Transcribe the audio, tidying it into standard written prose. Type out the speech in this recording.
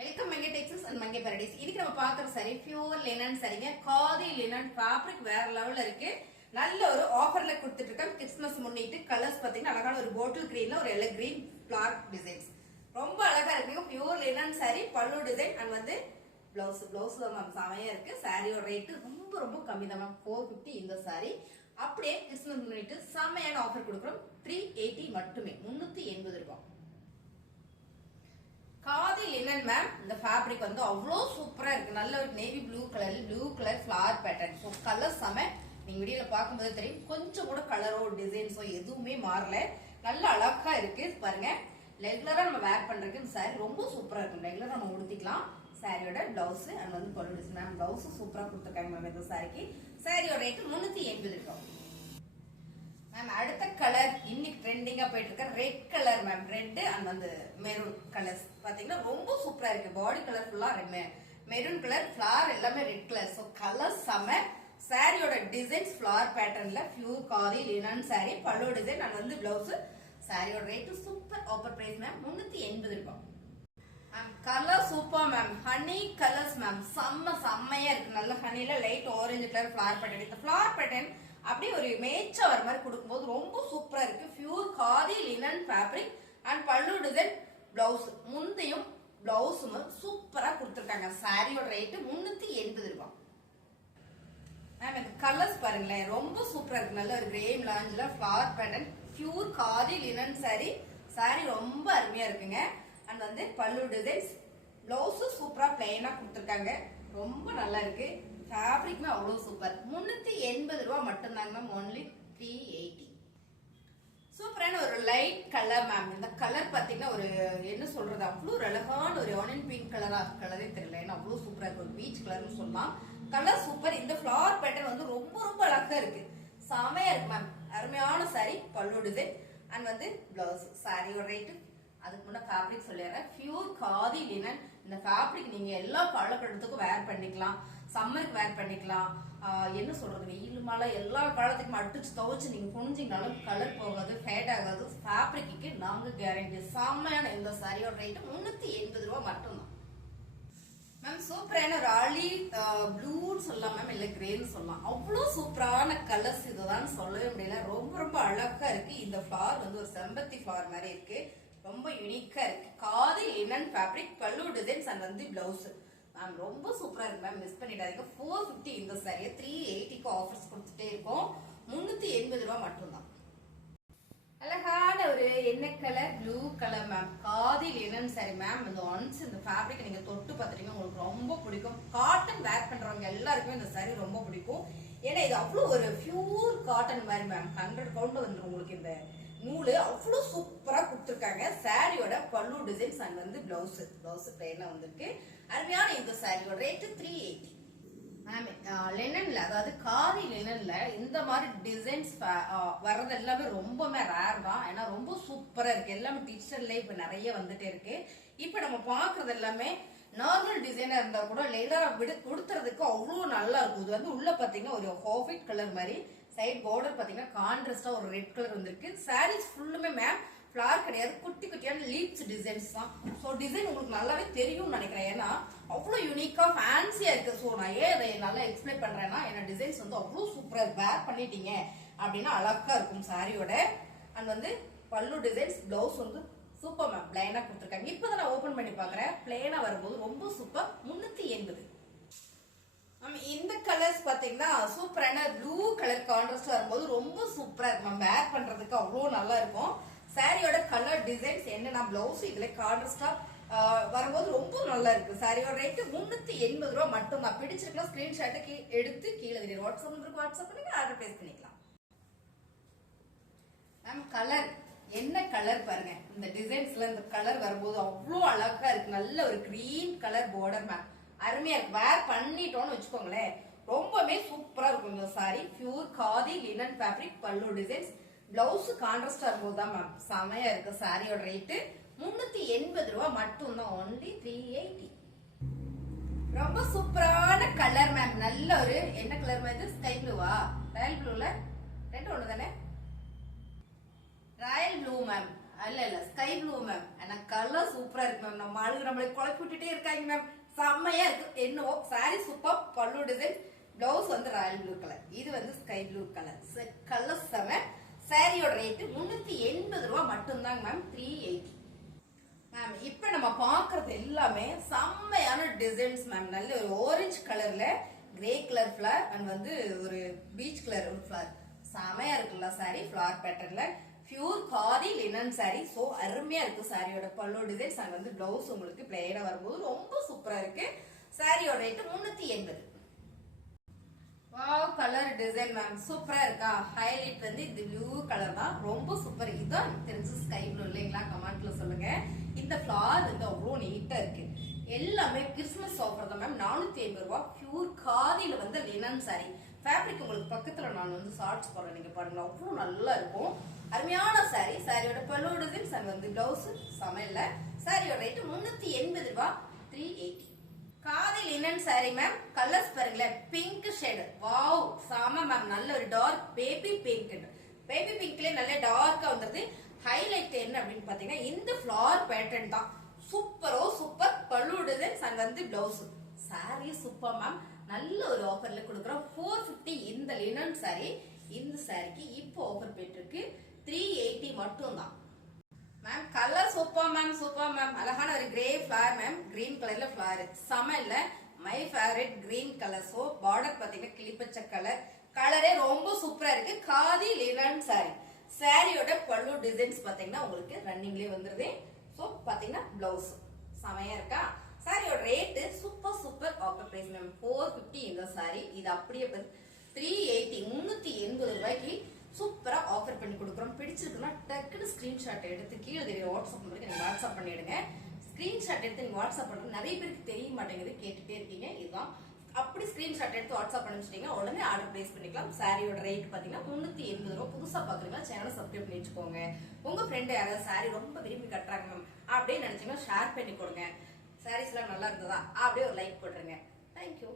Welcome Mangai textiles and Mangai Paradise. இதுக்கு நம்ம பாக்குற சாரி பியூர் லினன் சாரிங்க. காதி லினன் ஃபேப்ரிக் வேற லெவல்ல இருக்கு. நல்ல ஒரு ஆஃபர்ல கொடுத்துட்டு இருக்கேன். கிறிஸ்மஸ் முன்னிட்டு கலர்ஸ் பாத்தீங்கன்னா அழகான ஒரு பாட்டில் கிரீன்ல ஒரு எல்லோ கிரீன் ஃபிளார் டிசைன்ஸ் ரொம்ப அழகா இருக்கு. பியூர் லினன் சாரி, பல்லு டிசைன் அண்ட் வந்து பிளவுஸ் தான் மேம் செமையா இருக்கு. சாரியோட ரேட்டு ரொம்ப ரொம்ப கம்மி தான் மேம், 450 இந்த சாரி. அப்படியே கிறிஸ்மஸ் முன்னிட்டு செமையான ஆஃபர் கொடுக்குறோம். 380 மட்டுமே, 380 ரூபாய். Khadi linen ma'am. இந்த ஃபேப்ரிக் வந்து அவ்வளோ சூப்பரா இருக்கு. நல்ல ஒரு navy blue colour flower pattern. So colour செம. நீங்க வீடியோல பார்க்கும்போது தெரியும், கொஞ்சம் கூட கலரோ டிசைன்ஸோ எதுவுமே மாறல. நல்ல அழகா இருக்கு பாருங்க. ரெகுலரா நம்ம வேர் பண்றதுக்கு இந்த சாரி ரொம்ப சூப்பரா இருக்கும். ரெகுலரா நம்ம உடுத்திக்கலாம். சாரியோட பிளவுஸ் அண்ட் வந்து பல்லு டிசைன் மேம். பிளவுஸ் சூப்பரா கொடுத்துருக்காங்க மேம். இந்த சாரிக்கு சாரியோட ரேட்டு 380 இருக்கும் மேம். அடுத்த கலர் இன்னைக்கு ட்ரெண்டிங்கா போயிட்டு இருக்க red colour ma'am. Red and வந்து மெரூன் கலர்ஸ் பாத்தீங்கன்னா ரொம்ப சூப்பரா இருக்கு. பாடி கலர் ஃபுல்லா மெரூன் கலர், ஃபிளவர் எல்லாமே ரெட் கலர். ஸோ கலர் செம. சாரியோட டிசைன்ஸ் ஃபிளவர் பேட்டர்ன்ல பியூர் காதி லினன் சாரி, பல்லு டிசைன் அண்ட் வந்து பிளவுஸ். சாரியோட rate super offer price ma'am, 380 ரூபாய். Colour super ma'am. Honey colours ma'am. செம்மையா இருக்கு. நல்ல ஹனில light orange colour flower pattern. இந்த ஃபிளவர் பேட்டர்ன் அப்படியே ஒரு மேட்சா வர மாதிரி கொடுக்கும்போது ரொம்ப சூப்பரா இருக்கு. Pure khadi linen fabric and பல்லு டிசைன் பிளவுஸ். முந்தையும் பிளவுஸும் சூப்பரா கொடுத்துருக்காங்க. சாரியோட ரேட்டு 380 ரூபாய் மேம். இந்த கலர்ஸ் பாருங்களேன், ரொம்ப சூப்பரா இருக்கு. நல்ல ஒரு கிரே லாஞ்சில flower pattern, pure khadi linen sari. Sari ரொம்ப அருமையா இருக்குங்க. அண்ட் வந்து பல்லு டிசைன்ஸ், பிளவுஸ் சூப்பரா பிளைனா கொடுத்துருக்காங்க. ரொம்ப நல்லா இருக்கு. ஃபேப்ரிக்மே அவ்வளவு சூப்பர். 380 ரூபாய் மட்டும்தாங்க மேம். ஒன்லி 380. சூப்பரான ஒரு லைட் கலர் மேம். இந்த கலர் பாத்தீங்கன்னா ஒரு என்ன சொல்றது, அவ்வளவு அழகான ஒரு ஆனியன் பிங்க் கலரே தெரியல. ஏன்னா அவ்வளவு சூப்பரா இருக்கு. ஒரு பீச் கலர்னு சொல்லலாம். Colour super. இந்த ஃபிளவர் பேட்டர்ன் வந்து ரொம்ப ரொம்ப அழகா இருக்கு. செமையா இருக்கு மேம். அருமையான சாரி, பல்லு டிசைன் அண்ட் வந்து பிளவுஸ். சாரியோட ரேட்டு அதுக்கு முன்ன ஃபேப்ரிக் சொல்லிடுறேன். Pure khadi linen. இந்த ஃபேப்ரிக் நீங்க எல்லா காலகட்டத்துக்கும் வேர் பண்ணிக்கலாம். சம்மருக்கு வேர் பண்ணிக்கலாம். என்ன சொல்றது, வெயில் மழை எல்லா காலத்துக்கும் அடிச்சு துவைச்சு நீங்க புனிஞ்சிங்கனாலும் கலர் போகாது, ஃபேட் ஆகாது. ஃபேப்ரிக்கு நாங்க கேரண்டி. செம்மையான இந்த சாரியோட ரேட்டு 380 ரூபாய் மட்டும்தான் மேம். சூப்பரான ஒரு ஆலி ப்ளூன்னு சொல்லலாம் மேம், இல்ல கிரேன்னு சொல்லலாம். அவ்வளவு சூப்பரான கலர்ஸ். இதுதான் சொல்லவே முடியல. ரொம்ப ரொம்ப அழகா இருக்கு. இந்த ஃபிளவர் வந்து ஒரு செம்பத்தி ஃபிளவர் மாதிரி இருக்கு. ரொம்ப யூனிக்கா இருக்கு. காதி லினன் ஃபேப்ரிக், பல்லு டிசைன்ஸ் அண்ட் வந்து பிளவுஸ் மேம். ரொம்ப சூப்பரா இருக்கு மேம். மிஸ் பண்ணிடாதீங்க. 450 இந்த சாரியை 380க்கு ஆஃபர்ஸ் கொடுத்துட்டே இருக்கோம். 380 ரூபாய் மட்டும்தான். அழகான ஒரு எண்ணெய் colour blue colour ma'am. Khadi linen sorry ma'am. இந்த ஒன்ஸ் இந்த ஃபேப்ரிக் நீங்க தொட்டு பார்த்துட்டீங்க, உங்களுக்கு ரொம்ப பிடிக்கும். காட்டன் வேர் பண்றவங்க எல்லாருக்குமே இந்த சாரி ரொம்ப பிடிக்கும். ஏன்னா இது அவ்வளவு ஒரு பியூர் காட்டன் மாதிரி மேம். 100 கவுண்ட் வந்துடும் உங்களுக்கு. இந்த நூலு அவ்வளவு சூப்பரா கொடுத்துருக்காங்க. சாரியோட பல்லு டிசைன்ஸ் அண்ட் வந்து பிளவுஸ் பிளைனா வந்திருக்கு. அருமையான இந்த சாரியோட ரேட்டு 380 மேம். லினன்ல, அதாவது காதி லினன்ல இந்த மாதிரி டிசைன்ஸ் வர்றது எல்லாமே ரொம்பவே ரேர் தான். ஏன்னா ரொம்ப சூப்பரா இருக்கு. எல்லாமே டிஜிட்டல்ல இப்ப நிறைய வந்துட்டே இருக்கு. இப்ப நம்ம பாக்குறது எல்லாமே நார்மல் டிசைனா இருந்தா கூட லேலரா கொடுத்துறதுக்கு அவ்வளவு நல்லா இருக்கும். இது வந்து உள்ள பாத்தீங்கன்னா ஒரு ஹாஃபைட் கலர் மாதிரி, சைட் பார்டர் பாத்தீங்கன்னா கான்ட்ராஸ்டா ஒரு ரெட் கலர் வந்திருக்கு. சாரீஸ் ஃபுல்லுமே மேம் ஃபிளவர் கிடையாது, குட்டி குட்டியான லீப்ஸ் டிசைன்ஸ் தான். ஸோ டிசைன் உங்களுக்கு நல்லாவே தெரியும்னு நினைக்கிறேன். ஏன்னா அவ்வளோ யூனிக்கா ஃபேன்சியா இருக்கு. ஸோ நான் ஏன் இதை நல்லா எக்ஸ்பிளைன் பண்றேன்னா, ஏன்னா டிசைன்ஸ் வந்து அவ்வளோ சூப்பரா வேர் பண்ணிட்டீங்க அப்படின்னா அழகா இருக்கும் சாரியோட. அண்ட் வந்து பல்லு டிசைன்ஸ், பிளவுஸ் வந்து சூப்பர் மேம். பிளைனா கொடுத்துருக்காங்க. இப்பதான் நான் ஓபன் பண்ணி பாக்குறேன். பிளைனா வரும்போது ரொம்ப சூப்பர். 380 மேம். இந்த கலர்ஸ் பாத்தீங்கன்னா சூப்பரான ப்ளூ கலர் கான்ட்ராஸ்ட் வரும்போது ரொம்ப சூப்பரா இருக்கும் மேம். வேர் பண்றதுக்கு அவ்வளோ நல்லா இருக்கும். சாரியோட கலர் டிசைன்ஸ் என்னன்னா பிளவுஸ் இதுல கான்ட்ராஸ்டா வரும்போது ரொம்ப நல்லா இருக்கு. சாரியோட ரேட்டு 380 ரூபாய் மட்டும் தான். பிடிச்சிருக்கலாம் ஸ்கிரீன்ஷாட் எடுத்து கீழே வாட்ஸ்அப் நம்பருக்கு வாட்ஸ்அப் பண்ணி ஆர்டர் பிளேஸ் பண்ணிக்கலாம் மேம். கலர் என்ன கலர் பாருங்க. இந்த டிசைன்ஸ்ல இந்த கலர் வரும்போது அவ்வளோ அழகா இருக்கு. நல்ல ஒரு கிரீன் கலர் பார்டர் மேம். அருமையா இருக்கு. வேர் பண்ணிட்டோம்னு வச்சுக்கோங்களேன், ரொம்பவே சூப்பரா இருக்கும் இந்த sorry. Pure khadi linen fabric, பல்லு டிசைன்ஸ், பிளவுஸ் கான்ட்ராஸ்டா இருக்கும்போது தான் மேம் செமையா இருக்கு. சாரியோட ரேட்டு 380 ரூபாய் மட்டும் தான். ஒன்லி 380. ரொம்ப சூப்பரான கலர் மேம். நல்ல ஒரு என்ன கலர் மாதிரி, ஸ்கை ப்ளூவா, ராயல் ப்ளூல ரெண்டு ஒண்ணு தானே, ராயல் ப்ளூ மேம். இல்ல ஸ்கை ப்ளூ மேம். ஆனா கலர் சூப்பரா இருக்கு மேம். நம்ம ஆளுங்க நம்மளை குழப்பி விட்டுட்டே இருக்காங்க மேம். செம்மையா இருக்கு. என்னவோ சாரி சூப்பர், பல்லு டிசைன், பிளவுஸ் வந்து ராயல் ப்ளூ கலர், இது வந்து ஸ்கை ப்ளூ கலர். கலர் செம. சாரியோட ரேட் 380 ரூபாய் மட்டும்தாங்க மேம். 380 மேம். இப்ப நம்ம பாக்குறது எல்லாமே செம்மையான டிசைன்ஸ் மேம். நல்ல ஒரு ஆரஞ்சு கலர்ல கிரே கலர் ஃபிளவர் அண்ட் வந்து ஒரு பீச் கலர் ஒரு ஃபிளவர், செமையா இருக்குல்ல சாரி. ஃபிளவர் பேட்டர்ன்ல pure khadi linen sari. So அருமையா இருக்கு சாரியோட பல்லு டிசைன்ஸ் அண்ட் வந்து பிளவுஸ் உங்களுக்கு பிளெயினா வரும்போது ரொம்ப சூப்பரா இருக்கு. சாரியோட rate 380. Wow, colour design ma'am சூப்பரா இருக்கா. ஹைலைட் வந்து இது ப்ளூ கலர் தான், ரொம்ப சூப்பர். இதுதான் எனக்கு தெரிஞ்சு ஸ்கை ப்ளூ இல்லைங்களா? கமெண்ட்ல சொல்லுங்க. இந்த ஃபிளவர் வந்து அவ்வளோ நீட்டா இருக்கு. எல்லாமே கிறிஸ்துமஸ் ஆஃபர் தான் மேம். 450 ரூபாய். பியூர் காதியில வந்து லினன் சாரி. ஃபேப்ரிக் உங்களுக்கு பக்கத்துல நான் வந்து ஷார்ட்ஸ் போடுறேன், நீங்க பாருங்க, அவ்வளோ நல்லா இருக்கும். அருமையான சாரி. சாரியோட பல்லு டிசைன்ஸ் அண்ட் வந்து பிளவுஸ் சமையல்ல. சாரியோட ரேட் 380 ரூபாய். 380. Khadi linen sorry ma'am. Colours பாருங்களேன், பிங்க் ஷேடு. வாவ், சாம மேம். நல்ல ஒரு டார்க் பேபி பிங்க். பேபி பிங்க்ல நல்ல டார்க்கா வந்துருது. ஹைலைட் என்ன அப்படின்னு பாத்தீங்கன்னா இந்த ஃபிளவர் பேட்டர்ன் தான். சூப்பரோ சூப்பர். பல்லு டிசைன்ஸ் அண்ட் வந்து பிளவுஸ். Sorry super ma'am. நல்ல ஒரு ஆஃபர்ல கொடுக்குறோம். 450 இந்த லினன் சாரி. இந்த சாரிக்கு இப்போ ஆஃபர் போயிட்டு இருக்கு. 380 மட்டும் தான் ma'am. Colour super ma'am, super ma'am. அழகான ஒரு கிரே ஃபிளவர் மேம். கிரீன் கலர்ல ஃபிளவர் செம இல்ல. My favourite green colour. So border பாத்தீங்கன்னா கிளிப்பச்ச கலர். கலரே ரொம்ப சூப்பரா இருக்கு. Khadi linen sorry. சாரியோட பல்லு டிசைன்ஸ் பாத்தீங்கன்னா உங்களுக்கு ரன்னிங்லயே வந்துருது. சோ பாத்தீங்கன்னா பிளவுஸ் செமையா இருக்கா. சாரியோட rate super super offer price ma'am. 450 இந்த சாரி. இது அப்படியே 380 380 ரூபாய்க்கு சூப்பரா ஆஃபர் பண்ணி கொடுக்குறோம். பிடிச்சிருக்குன்னா டக்குனு ஸ்கிரீன்ஷாட் எடுத்து கீழே தெரிய வாட்ஸ்அப் நம்பருக்கு நீங்க வாட்ஸ்அப் பண்ணிடுங்க. ஸ்கிரீன்ஷாட் எடுத்து நீங்க வாட்ஸ்அப் பண்றது நிறைய பேருக்கு தெரிய மாட்டேங்குது, கேட்டுட்டே இருக்கீங்க. இதுதான் அப்படி ஸ்கிரீன்ஷாட் எடுத்து வாட்ஸ்அப் அனுப்பிச்சிட்டீங்க, உடனே ஆர்டர் பிளேஸ் பண்ணிக்கலாம். சாரியோட ரேட் பாத்தீங்கன்னா 380 ரூபாய். புதுசா பாக்குறீங்களா, சேனலை சப்ஸ்கிரைப் பண்ணி வச்சுக்கோங்க. உங்க ஃப்ரெண்டு யாராவது சாரி ரொம்ப விரும்பி கட்டுறாங்க மேம் அப்படியே நினைச்சீங்கன்னா ஷேர் பண்ணி கொடுங்க. சாரீஸ் எல்லாம் நல்லா இருந்ததா அப்படியே ஒரு லைக் போட்டுருங்க. தேங்க்யூ.